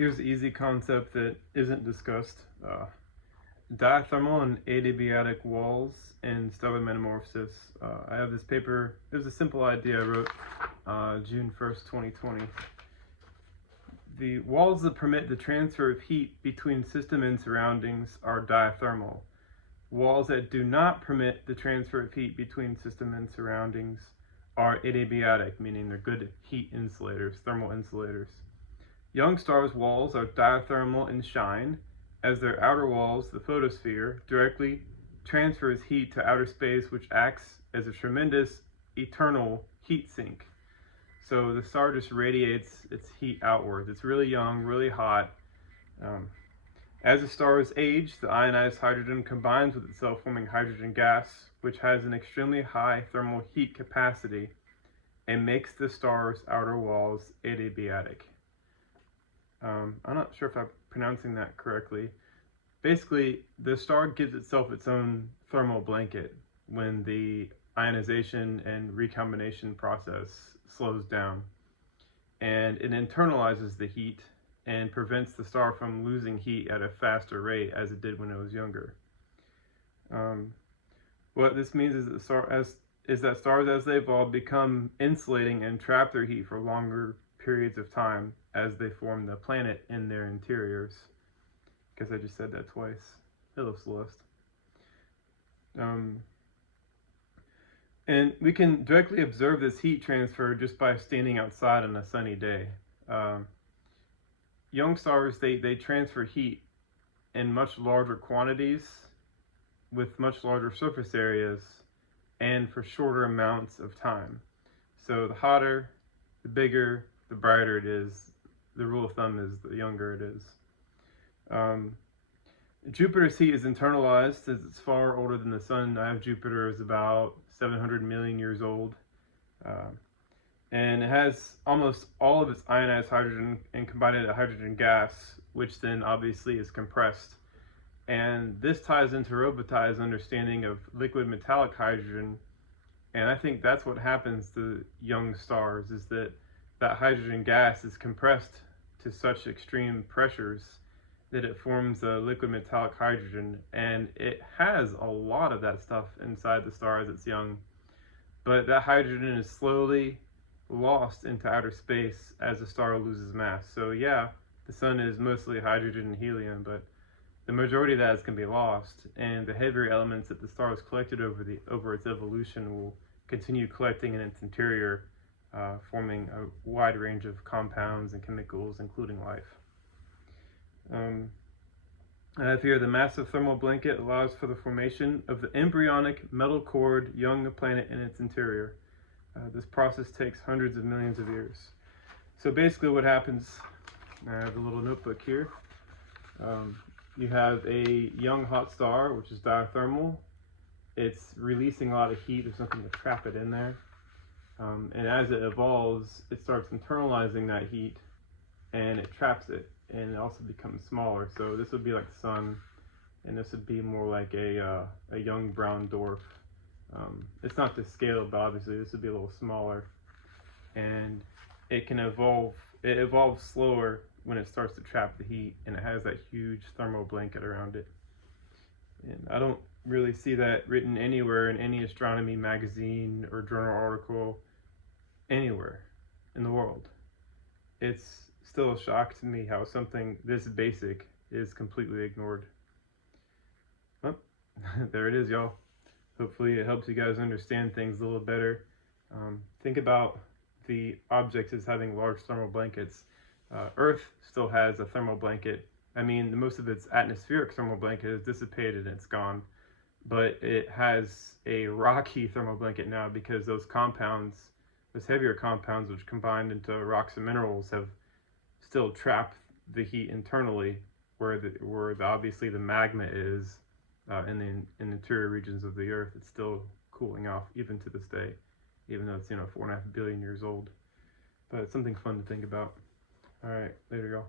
Here's the easy concept that isn't discussed. Diathermal and adiabatic walls and stellar metamorphosis. I have this paper. It was a simple idea I wrote June 1st, 2020. The walls that permit the transfer of heat between system and surroundings are diathermal. Walls that do not permit the transfer of heat between system and surroundings are adiabatic, meaning they're good heat insulators, thermal insulators. Young stars' walls are diathermal in shine, as their outer walls, the photosphere, directly transfers heat to outer space, which acts as a tremendous eternal heat sink. So the star just radiates its heat outwards. It's really young, really hot. As the stars age, the ionized hydrogen combines with itself, forming hydrogen gas, which has an extremely high thermal heat capacity and makes the star's outer walls adiabatic. I'm not sure if I'm pronouncing that correctly. Basically, the star gives itself its own thermal blanket when the ionization and recombination process slows down, and it internalizes the heat and prevents the star from losing heat at a faster rate as it did when it was younger. What this means is that stars, as they evolve, become insulating and trap their heat for longer periods of time as they form the planet in their interiors. I guess I just said that twice. Hello, Celeste. And we can directly observe this heat transfer just by standing outside on a sunny day. Young stars, they transfer heat in much larger quantities with much larger surface areas and for shorter amounts of time. So the hotter, the bigger, the brighter it is. The rule of thumb is the younger it is. Jupiter's heat is internalized as it's far older than the sun. I have Jupiter is about 700 million years old. And it has almost all of its ionized hydrogen and combined into hydrogen gas, which then obviously is compressed. And this ties into Robitaille's understanding of liquid metallic hydrogen. And I think that's what happens to young stars, is that hydrogen gas is compressed to such extreme pressures that it forms a liquid metallic hydrogen, and it has a lot of that stuff inside the star as it's young. But that hydrogen is slowly lost into outer space as the star loses mass. So yeah, the sun is mostly hydrogen and helium, but the majority of that is going to be lost, and the heavier elements that the star has collected over its evolution will continue collecting in its interior, forming a wide range of compounds and chemicals, including life. I have here the massive thermal blanket allows for the formation of the embryonic metal cored young planet in its interior. This process takes hundreds of millions of years. So basically what happens, I have a little notebook here. You have a young hot star, which is diathermal. It's releasing a lot of heat. There's nothing to trap it in there. And as it evolves, it starts internalizing that heat and it traps it, and it also becomes smaller. So this would be like the sun, and this would be more like a young brown dwarf. It's not to scale, but obviously this would be a little smaller, and it can evolve. It evolves slower when it starts to trap the heat, and it has that huge thermal blanket around it. And I don't really see that written anywhere in any astronomy magazine or journal article anywhere in the world. It's still a shock to me how something this basic is completely ignored. Well, there it is, y'all. Hopefully it helps you guys understand things a little better. Think about the objects as having large thermal blankets. Earth still has a thermal blanket. I mean, most of its atmospheric thermal blanket is dissipated and it's gone. But it has a rocky thermal blanket now because those compounds, those heavier compounds which combined into rocks and minerals, have still trapped the heat internally, where obviously the magma is in the interior regions of the Earth. It's still cooling off even to this day, even though it's 4.5 billion years old. But it's something fun to think about. All right, later, y'all.